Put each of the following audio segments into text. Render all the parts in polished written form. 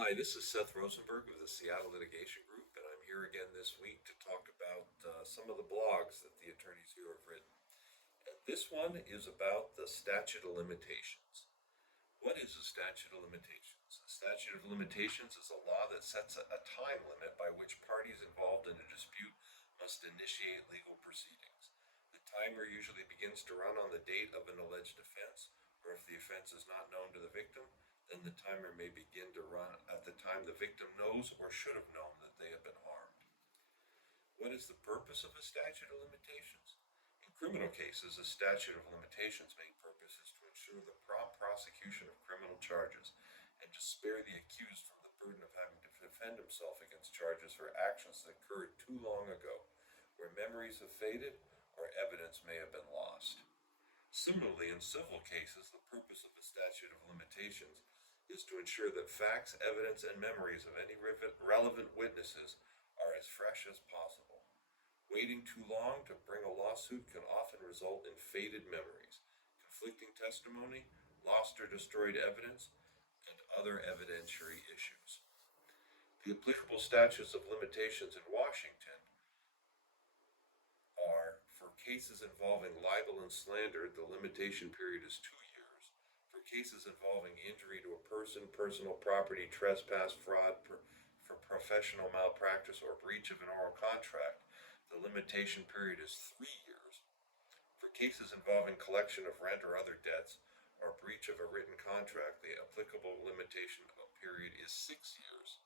Hi, this is Seth Rosenberg of the Seattle Litigation Group, and I'm here again this week to talk about some of the blogs that the attorneys here have written. And this one is about the statute of limitations. What is a statute of limitations? A statute of limitations is a law that sets a time limit by which parties involved in a dispute must initiate legal proceedings. The timer usually begins to run on the date of an alleged offense, or if the offense is not known to the victim, then the timer may begin to run at the time the victim knows or should have known that they have been harmed. What is the purpose of a statute of limitations? In criminal cases, a statute of limitations' main purpose is to ensure the prompt prosecution of criminal charges and to spare the accused from the burden of having to defend himself against charges for actions that occurred too long ago, where memories have faded or evidence may have been lost. Similarly, in civil cases, the purpose of a statute of limitations is to ensure that facts, evidence, and memories of any relevant witnesses are as fresh as possible. Waiting too long to bring a lawsuit can often result in faded memories, conflicting testimony, lost or destroyed evidence, and other evidentiary issues. The applicable statutes of limitations in Washington are for cases involving libel and slander, the limitation period is 2 years. For cases involving injury to a person, personal property, trespass, fraud, for professional malpractice, or breach of an oral contract, the limitation period is 3 years. For cases involving collection of rent or other debts, or breach of a written contract, the applicable limitation period is 6 years.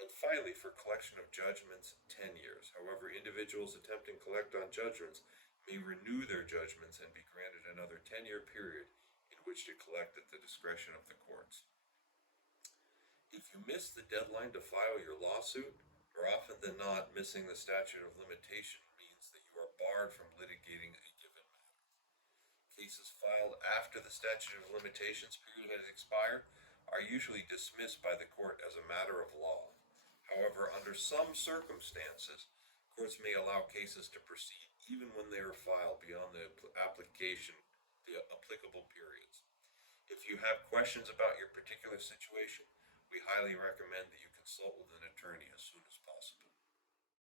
And finally, for collection of judgments, 10 years. However, individuals attempting to collect on judgments may renew their judgments and be granted another 10-year period in which to collect at the discretion of the courts. If you miss the deadline to file your lawsuit, more often than not, missing the statute of limitation means that you are barred from litigating a given matter. Cases filed after the statute of limitations period has expired are usually dismissed by the court as a matter of law. However, under some circumstances, courts may allow cases to proceed even when they are filed beyond the applicable periods. If you have questions about your particular situation, we highly recommend that you consult with an attorney as soon as possible.